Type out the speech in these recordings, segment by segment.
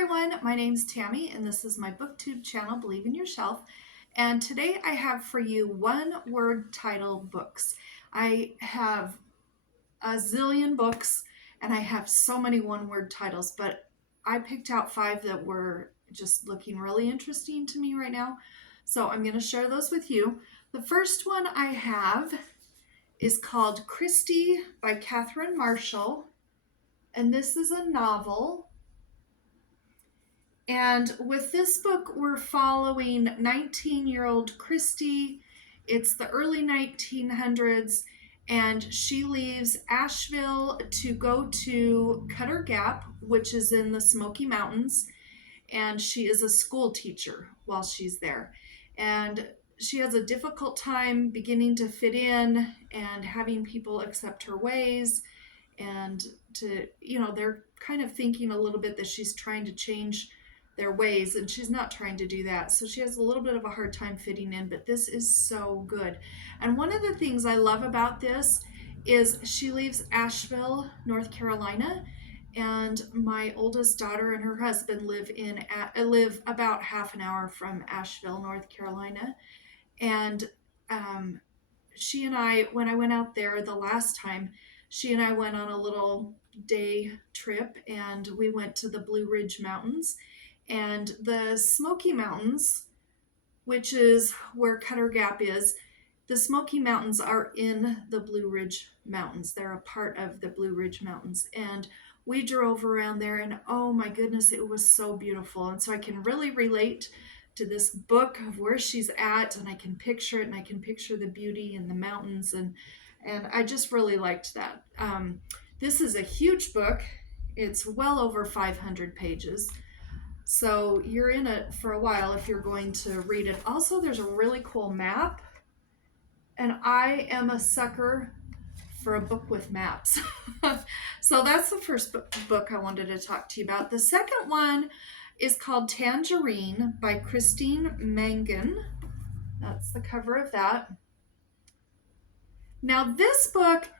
everyone, my name's Tammy and this is my booktube channel, Believe in Yourself. And today I have for you one-word title books. I have a zillion books and I have so many one-word titles, but I picked out 5 that were just looking really interesting to me right now. So I'm going to share those with you. The first one I have is called Christy by Katherine Marshall. And this is a novel. And with this book, we're following 19-year-old Christy. It's the early 1900s, and she leaves Asheville to go to Cutter Gap, which is in the Smoky Mountains, and she is a school teacher while she's there. And she has a difficult time beginning to fit in and having people accept her ways, and they're kind of thinking a little bit that she's trying to change their ways, and she's not trying to do that. So she has a little bit of a hard time fitting in, but this is so good. And one of the things I love about this is she leaves Asheville, North Carolina, and my oldest daughter and her husband live about half an hour from Asheville, North Carolina. And she and I, when I went out there the last time, she and I went on a little day trip, and we went to the Blue Ridge Mountains. And the Smoky Mountains, which is where Cutter Gap is, the Smoky Mountains are in the Blue Ridge Mountains. They're a part of the Blue Ridge Mountains. And we drove around there, and oh my goodness, it was so beautiful. And so I can really relate to this book of where she's at, and I can picture it, and I can picture the beauty and the mountains, and I just really liked that. This is a huge book. It's well over 500 pages. So you're in it for a while if you're going to read it. Also, there's a really cool map, and I am a sucker for a book with maps. So that's the first book I wanted to talk to you about. The second one is called Tangerine by Christine Mangan. That's the cover of that. Now this book,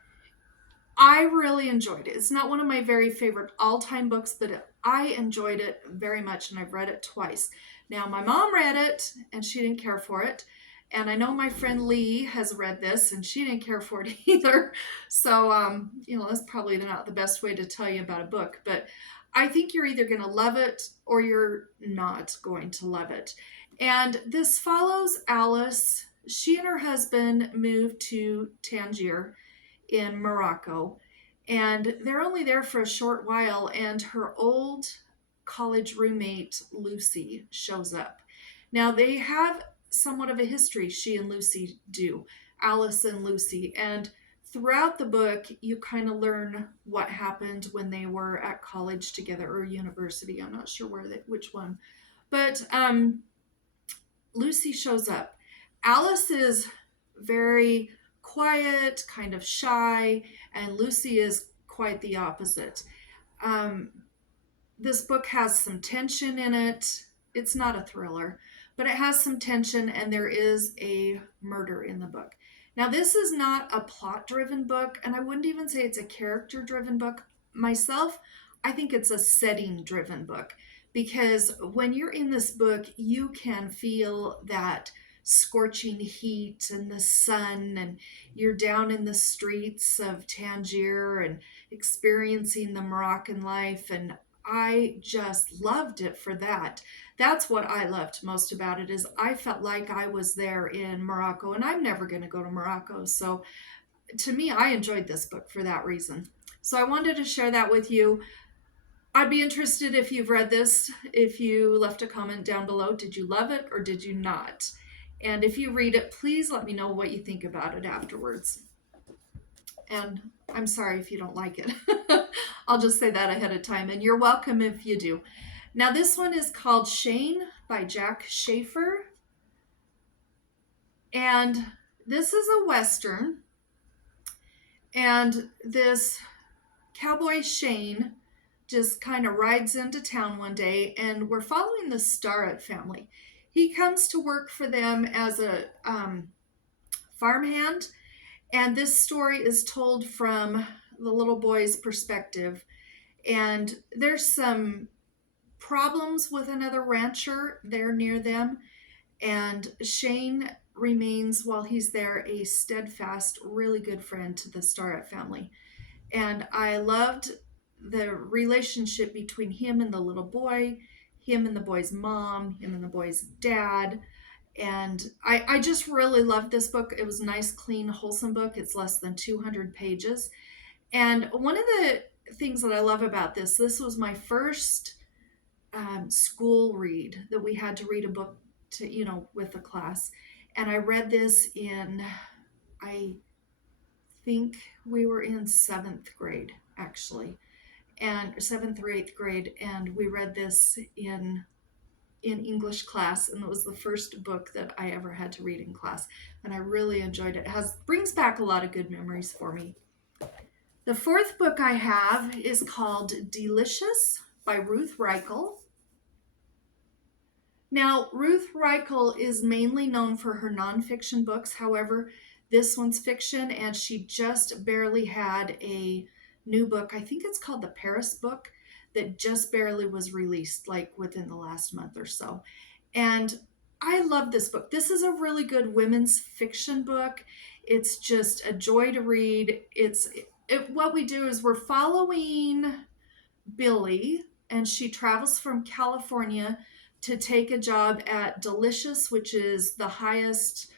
I really enjoyed it. It's not one of my very favorite all-time books, but I enjoyed it very much, and I've read it twice. Now, my mom read it, and she didn't care for it. And I know my friend Lee has read this, and she didn't care for it either. So, that's probably not the best way to tell you about a book. But I think you're either going to love it or you're not going to love it. And this follows Alice. She and her husband moved to Tangier in Morocco, and they're only there for a short while, and her old college roommate Lucy shows up. Now they have somewhat of a history, she and Lucy do, Alice and Lucy, and throughout the book you kind of learn what happened when they were at college together, or university. I'm not sure which one, but Lucy shows up. Alice is very quiet, kind of shy, and Lucy is quite the opposite. This book has some tension in it. It's not a thriller, but it has some tension, and there is a murder in the book. Now, this is not a plot-driven book, and I wouldn't even say it's a character-driven book. Myself, I think it's a setting-driven book, because when you're in this book, you can feel that scorching heat and the sun, and you're down in the streets of Tangier and experiencing the Moroccan life, and I just loved it for that. That's what I loved most about it, is I felt like I was there in Morocco, and I'm never going to go to Morocco. So to me, I enjoyed this book for that reason. So I wanted to share that with you. I'd be interested if you've read this, if you left a comment down below. Did you love it or did you not? And if you read it, please let me know what you think about it afterwards. And I'm sorry if you don't like it. I'll just say that ahead of time, and you're welcome if you do. Now this one is called Shane by Jack Schaefer. And this is a Western. And this cowboy Shane just kind of rides into town one day, and we're following the Starrett family. He comes to work for them as a farmhand, and this story is told from the little boy's perspective. And there's some problems with another rancher there near them, and Shane remains, while he's there, a steadfast, really good friend to the Starrett family. And I loved the relationship between him and the little boy, him and the boy's mom, him and the boy's dad. And I just really loved this book. It was a nice, clean, wholesome book. It's less than 200 pages. And one of the things that I love about this was my first school read, that we had to read a book to, with the class. And I read this in, I think we were in 7th grade, actually, and 7th or 8th grade. And we read this in English class, and it was the first book that I ever had to read in class, and I really enjoyed it. It brings back a lot of good memories for me. The 4th book I have is called Delicious by Ruth Reichl. Now, Ruth Reichl is mainly known for her nonfiction books. However, this one's fiction, and she just barely had a new book. I think it's called The Paris Book, that just barely was released, like within the last month or so. And I love this book. This is a really good women's fiction book. It's just a joy to read. What we do is we're following Billy, and she travels from California to take a job at Delicious, which is the highest,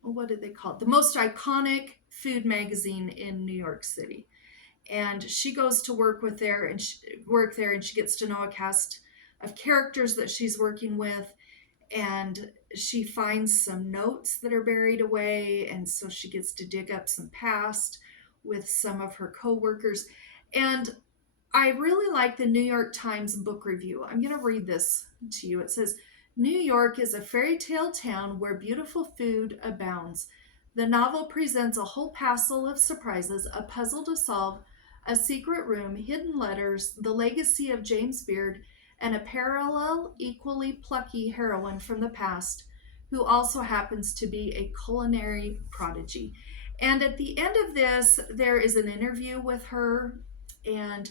what did they call it? The most iconic food magazine in New York City. And she goes to work there, and she gets to know a cast of characters that she's working with, and she finds some notes that are buried away, and so she gets to dig up some past with some of her co-workers. And I really like the New York Times book review. I'm going to read this to you. It says, New York is a fairy tale town where beautiful food abounds. The novel presents a whole passel of surprises, a puzzle to solve, a secret room, hidden letters, the legacy of James Beard, and a parallel, equally plucky heroine from the past, who also happens to be a culinary prodigy. And at the end of this, there is an interview with her, and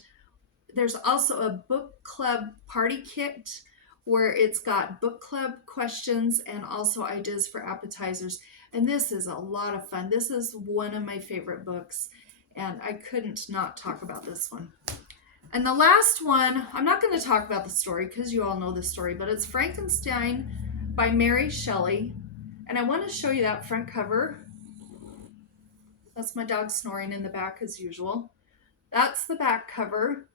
there's also a book club party kit where it's got book club questions and also ideas for appetizers. And this is a lot of fun. This is one of my favorite books, and I couldn't not talk about this one. And the last one, I'm not going to talk about the story because you all know the story, but it's Frankenstein by Mary Shelley. And I want to show you that front cover. That's my dog snoring in the back as usual. That's the back cover.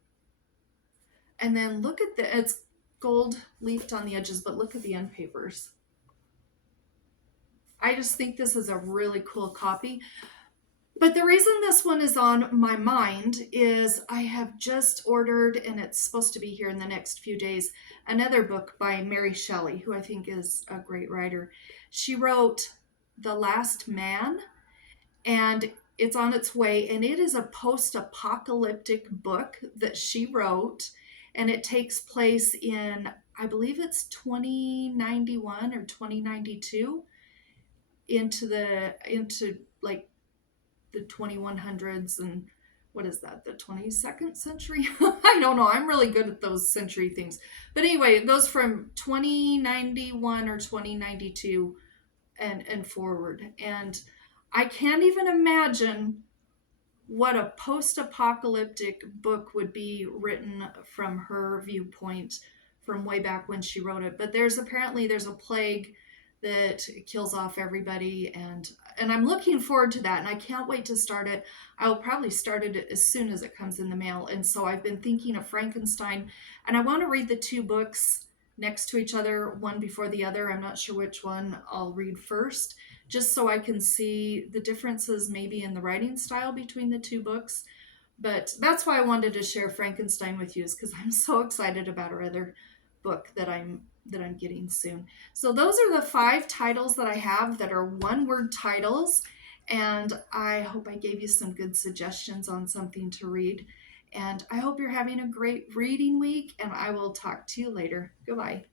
And then look at it's gold leafed on the edges, but look at the end papers. I just think this is a really cool copy. But the reason this one is on my mind is I have just ordered, and it's supposed to be here in the next few days, another book by Mary Shelley, who I think is a great writer. She wrote The Last Man, and it's on its way, and it is a post-apocalyptic book that she wrote, and it takes place in, I believe it's 2091 or 2092, into like the 2100s, and what is that, the 22nd century? I don't know. I'm really good at those century things. But anyway, it goes from 2091 or 2092 and forward. And I can't even imagine what a post-apocalyptic book would be written from her viewpoint from way back when she wrote it. But there's a plague that kills off everybody, and I'm looking forward to that, and I can't wait to start it. I will probably start it as soon as it comes in the mail. And so I've been thinking of Frankenstein, and I want to read the two books next to each other, one before the other. I'm not sure which one I'll read first, just so I can see the differences maybe in the writing style between the two books. But that's why I wanted to share Frankenstein with you, is because I'm so excited about our other book that I'm getting soon. So those are the 5 titles that I have that are one-word titles, and I hope I gave you some good suggestions on something to read. And I hope you're having a great reading week, and I will talk to you later. Goodbye.